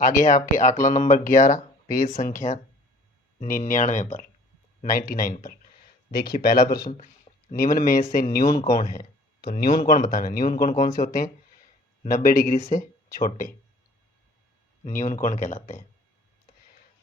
आगे है आपके आंकड़ा नंबर 11, पेज संख्या 99 पर, 99 पर। देखिए पहला प्रश्न, निम्न में से न्यून कोण है। तो न्यून कोण बताना। न्यून कोण कौन से होते हैं? 90 डिग्री से छोटे न्यून कोण कहलाते हैं।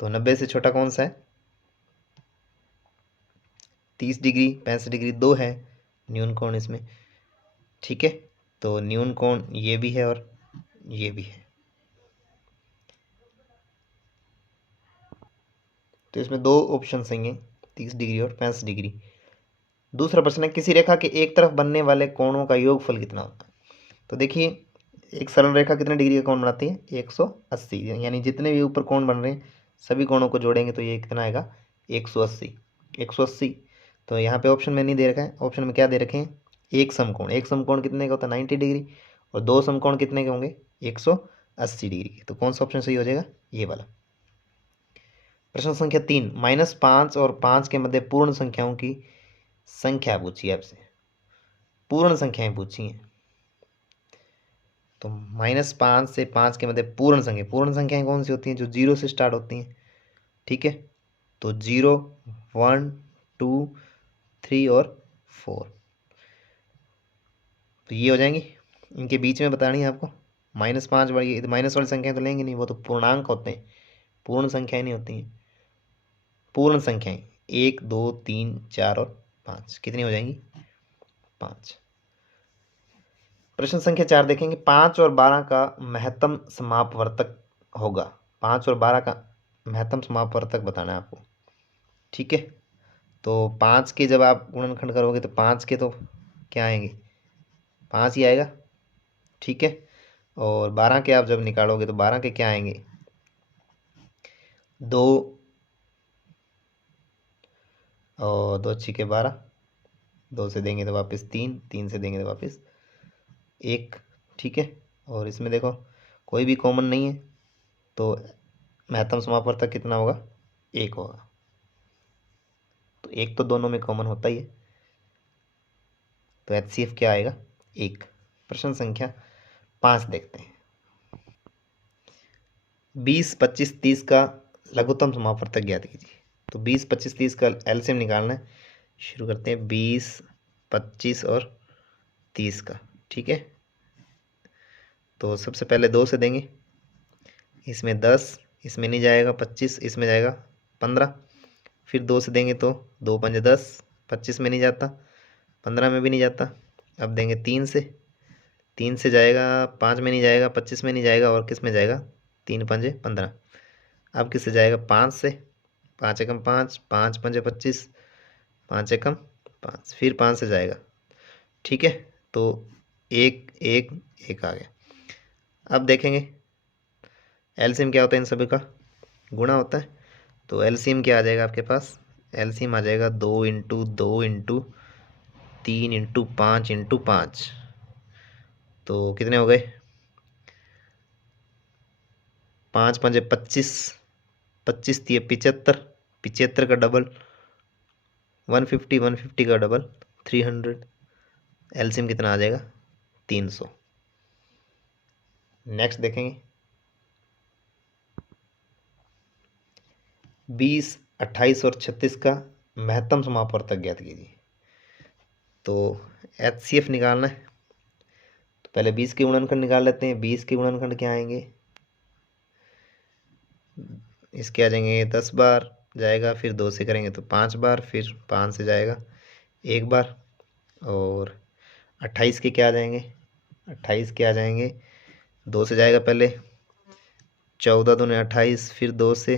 तो 90 से छोटा कौन सा है? 30 डिग्री, 65 डिग्री, दो है न्यून कोण इसमें। ठीक है, तो न्यून कोण ये भी है और ये भी है। तो इसमें दो ऑप्शन होंगे, 30 डिग्री और 65 डिग्री। दूसरा प्रश्न है, किसी रेखा के एक तरफ बनने वाले कोणों का योगफल कितना होता है? तो देखिए, एक सरल रेखा कितने डिग्री का कोण बनाती है? 180। यानी जितने भी ऊपर कोण बन रहे हैं सभी कोणों को जोड़ेंगे तो ये कितना आएगा? 180। 180। तो यहाँ पे ऑप्शन में नहीं दे रखा है, ऑप्शन में क्या दे रखे हैं? एक समकोण। एक समकोण कितने का होता है? 90 डिग्री। और दो समकोण कितने के होंगे? 180 डिग्री के। तो कौन सा ऑप्शन सही हो जाएगा? ये वाला। प्रश्न संख्या 3, -5 और 5 के मध्य पूर्ण संख्याओं की संख्या पूछी है आपसे। पूर्ण संख्याएं पूछी हैं। तो -5 से 5 के मध्य पूर्ण संख्या, पूर्ण संख्याएं कौन सी होती हैं? जो 0 से स्टार्ट होती हैं। ठीक है, तो 0, 1, 2, 3 और 4। तो ये हो जाएंगी। इनके बीच में बतानी है आपको। -5 वाली, माइनस वाली संख्याएं तो लेंगे नहीं, वो तो पूर्णांक होते हैं, पूर्ण संख्याएं नहीं होती हैं। पूर्ण संख्याएं 1, 2, 3, 4 और 5 कितनी हो जाएंगी? 5। प्रश्न संख्या 4 देखेंगे, 5 और 12 का महत्तम समापवर्तक होगा। 5 और 12 का महत्तम समापवर्तक बताना है आपको। ठीक है, तो 5 के जब आप गुणनखंड करोगे तो 5 के तो क्या आएंगे? 5 ही आएगा। ठीक है, और 12 के आप जब निकालोगे तो 12 के क्या आएंगे? 2 और 2 अच्छी के 12, 2 से देंगे तो वापस 3, 3 से देंगे तो वापस 1। ठीक है, और इसमें देखो कोई भी कॉमन नहीं है, तो महत्तम समापवर्तक कितना होगा? 1 होगा। तो 1 तो दोनों में कॉमन होता ही है, तो HCF क्या आएगा? 1। प्रश्न संख्या 5 देखते हैं, 20, 25, 30 का लघुत्तम समापवर्तक ज्ञात कीजिए। तो 20, 25, 30 का एलसीएम निकालना है। शुरू करते हैं 20, 25 और 30 का। ठीक है, तो सबसे पहले 2 से देंगे, इसमें 10, इसमें नहीं जाएगा 25, इसमें जाएगा 15। फिर 2 से देंगे तो 2 पंजे 10, 25 में नहीं जाता, 15 में भी नहीं जाता। अब देंगे 3 से, 3 से जाएगा 5 में नहीं जाएगा, 25 में नहीं जाएगा, और किस में जाएगा? 3 पंजे 15। अब किससे जाएगा? 5 से, 5 एकम 5, 5 पंजे 25, 5 एकम 5, फिर 5 से जाएगा। ठीक है, तो 1, 1, 1 आ गया। अब देखेंगे एलसीएम क्या होता है? इन सभी का गुणा होता है। तो एलसीएम क्या आ जाएगा आपके पास? एलसीएम आ जाएगा 2 इंटू 2 इंटू 3 इंटू 5 इंटू 5। तो कितने हो गए? 5 पंजे 25, 25 दिए 75, 75 का डबल 150, 150 का डबल 300। एलसीएम कितना आ जाएगा? 300। नेक्स्ट देखेंगे, 20, 28 और 36 का महत्तम समापवर्तक ज्ञात कीजिए। तो HCF निकालना है। तो पहले 20 के गुणनखंड निकाल लेते हैं। 20 के गुणनखंड क्या आएंगे? इसके आ जाएंगे 10 बार जाएगा, फिर 2 से करेंगे तो 5 बार, फिर 5 से जाएगा 1 बार। और 28 के क्या आ जाएंगे? 28 के आ जाएंगे 2 से जाएगा पहले, 14 दूने 28, फिर 2 से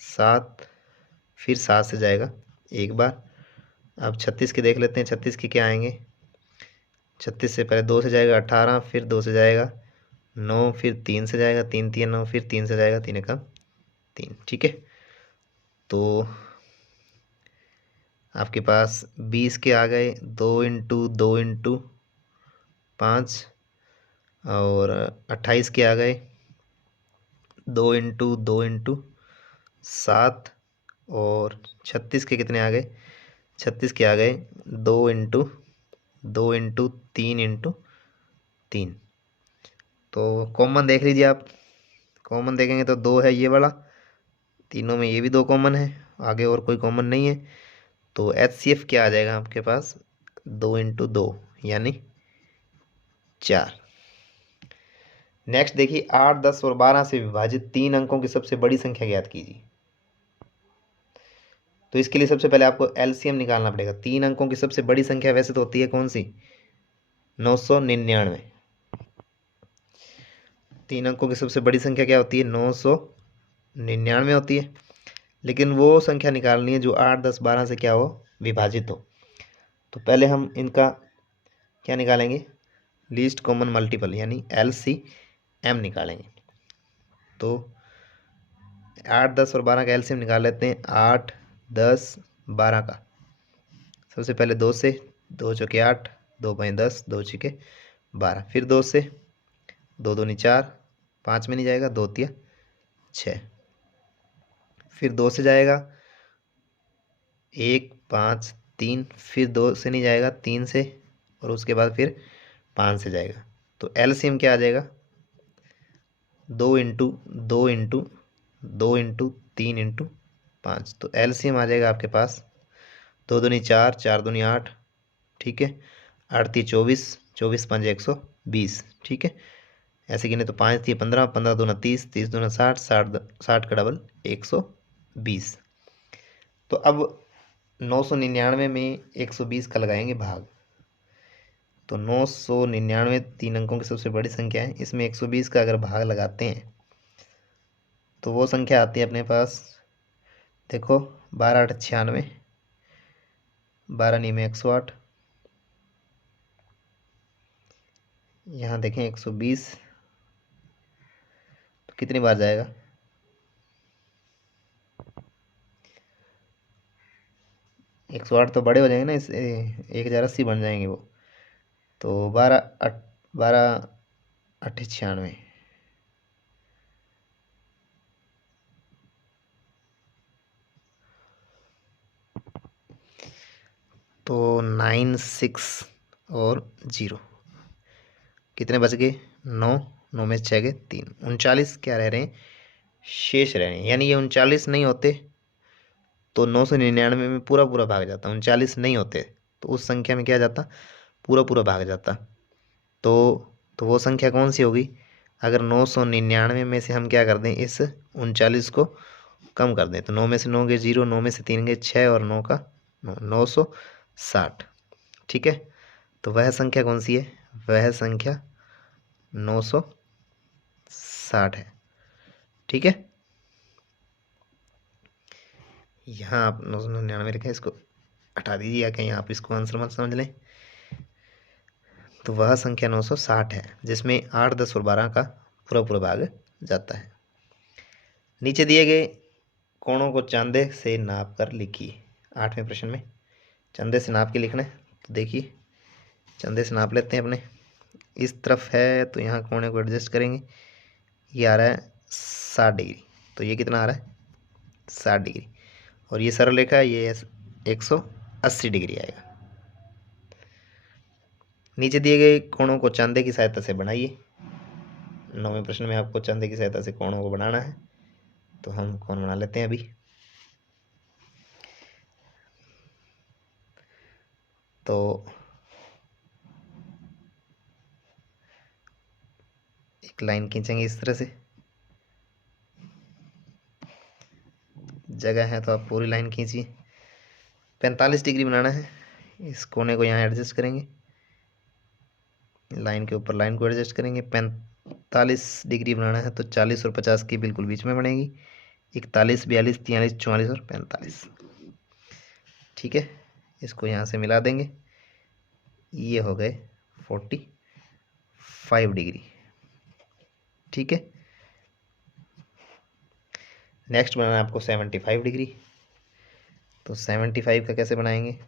7, फिर 7 से जाएगा 1 बार। अब 36 के देख लेते हैं। 36 के क्या आएंगे? 36 से पहले 2 से जाएगा 18, फिर 2 से जाएगा 9, फिर 3 से जाएगा 3 3 9, फिर 3 से जाएगा 3 एकम 3। ठीक है, तो आपके पास 20 के आ गए 2 इंटू 2 इंटू 5, और 28 के आ गए 2 इंटू 2 इंटू 7, और 36 के कितने आ गए? 36 के आ गए 2 इंटू 2 इंटू 3 इंटू 3। तो कॉमन देख लीजिए आप, कॉमन देखेंगे तो 2 है ये वाला, तीनों में ये भी 2 कॉमन है, आगे और कोई कॉमन नहीं है। तो HCF क्या आ जाएगा आपके पास, 2 × 2 यानी 4। नेक्स्ट देखिए 8, 10 और 12 से विभाजित 3 अंकों की सबसे बड़ी संख्या ज्ञात कीजिए। तो इसके लिए सबसे पहले आपको LCM निकालना पड़ेगा। 3 अंकों की सबसे बड़ी संख्या वैसे तो होती है कौन सी, 999। 3 अंकों की सबसे बड़ी संख्या क्या होती है, 999 होती है। लेकिन वो संख्या निकालनी है जो 8, 10, 12 से क्या हो, विभाजित हो। तो पहले हम इनका क्या निकालेंगे, लीस्ट कॉमन मल्टीपल यानी LCM निकालेंगे। तो 8, 10 और 12 का LCM निकाल लेते हैं। 8, 10, 12 का सबसे पहले 2 से, 2 चौके 8, 2 5 10, 2 छक्के 12, फिर 2 से, 2 दूनी 4, 5 में नहीं जाएगा, 2 तिया 6, फिर 2 से जाएगा 1, 5, 3, फिर 2 से नहीं जाएगा, 3 से, और उसके बाद फिर 5 से जाएगा। तो LCM क्या आ जाएगा, 2 × 2 × 2 × 3 × 5। तो LCM आ जाएगा आपके पास 2 दूनी 4, 4 दूनी 8, ठीक है, 8 × 24, 24 × 5 120, ठीक है। ऐसे गिने तो 5 × 15, 15 दूना 30, 30 दूना 60, 60 का डबल 120। तो अब 999 में 120 का लगाएंगे भाग। तो 999 3 अंकों की सबसे बड़ी संख्या है, इसमें 120 का अगर भाग लगाते हैं तो वो संख्या आती है अपने पास, देखो 12 8 96, 12 नी में 108, यहाँ देखें 120, तो कितनी बार जाएगा, 108 तो बड़े हो जाएंगे ना, इस 1080 बन जाएंगे वो। तो 12 8 96, तो 9 6 और 0, कितने बच गए, 9, 9 में 6 गए 3, 39 क्या रह रहे हैं, शेष रह रहे हैं। यानी ये 39 नहीं होते तो 999 में पूरा पूरा भाग जाता, 39 नहीं होते तो उस संख्या में क्या जाता, पूरा पूरा भाग जाता। तो वो संख्या कौन सी होगी, अगर 999 में से हम क्या कर दें, इस 39 को कम कर दें, तो 9 में से 9 गए 0, 9 में से 3 गए 6 और 9 का 9, 960, ठीक है। तो वह संख्या कौन सी है, वह संख्या 960 है, ठीक है। यहाँ आप 999 लिखा है, इसको हटा दीजिए या कहीं आप इसको आंसर मत समझ लें। तो वह संख्या 960 है जिसमें 8, 10 और 12 का पूरा पूरा भाग जाता है। नीचे दिए गए कोणों को चांदे से नाप कर लिखिए। 8वें प्रश्न में चंदे से नाप के लिखना है। तो देखिए चंदे से नाप लेते हैं अपने, इस तरफ है तो यहाँ कोने को एडजस्ट करेंगे, ये आ रहा है 60 डिग्री, तो ये कितना आ रहा है 60 डिग्री, और ये सरल रेखा है ये 180 डिग्री आएगा। नीचे दिए गए कोणों को चांदे की सहायता से बनाइए। 9वें प्रश्न में आपको चांदे की सहायता से कोणों को बनाना है, तो हम कोण बना लेते हैं अभी। तो एक लाइन खींचेंगे इस तरह से, जगह है तो आप पूरी लाइन खींचिए। 45 डिग्री बनाना है, इस कोने को यहाँ एडजस्ट करेंगे, लाइन के ऊपर लाइन को एडजस्ट करेंगे। 45 डिग्री बनाना है तो 40 और 50 की बिल्कुल बीच में बनेगी, 41, 42, 43, 44 और 45, ठीक है। इसको यहाँ से मिला देंगे, ये हो गए 45 डिग्री, ठीक है। नेक्स्ट बनाना है आपको 75 डिग्री। तो 75 का कैसे बनाएंगे,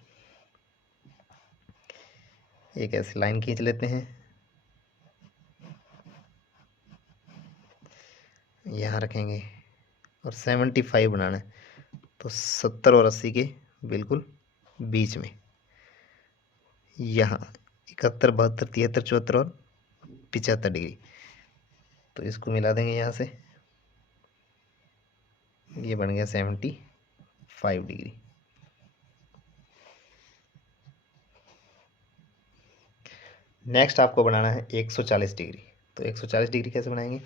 एक ऐसी लाइन खींच लेते हैं, यहाँ रखेंगे, और 75 बनाना है तो 70 और 80 के बिल्कुल बीच में, यहाँ 71, 72, 73, 74 और 75 डिग्री। तो इसको मिला देंगे यहाँ से, ये बन गया 75 डिग्री। नेक्स्ट आपको बनाना है 140 डिग्री। तो 140 डिग्री कैसे बनाएंगे?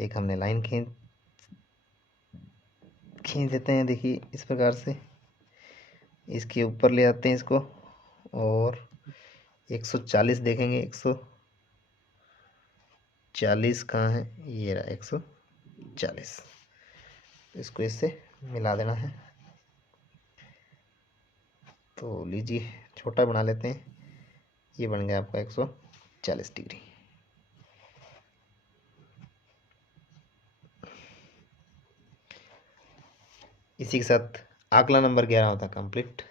एक हमने लाइन खींच देते हैं, देखिए इस प्रकार से, इसके ऊपर ले आते हैं इसको, और 140 देखेंगे। 140 कहाँ है? ये रहा 140। इसको इससे मिला देना है। तो लीजिए छोटा बना लेते हैं। ये बन गया आपका 140 डिग्री। इसी के साथ आंकड़ा नंबर 11 होता कंप्लीट।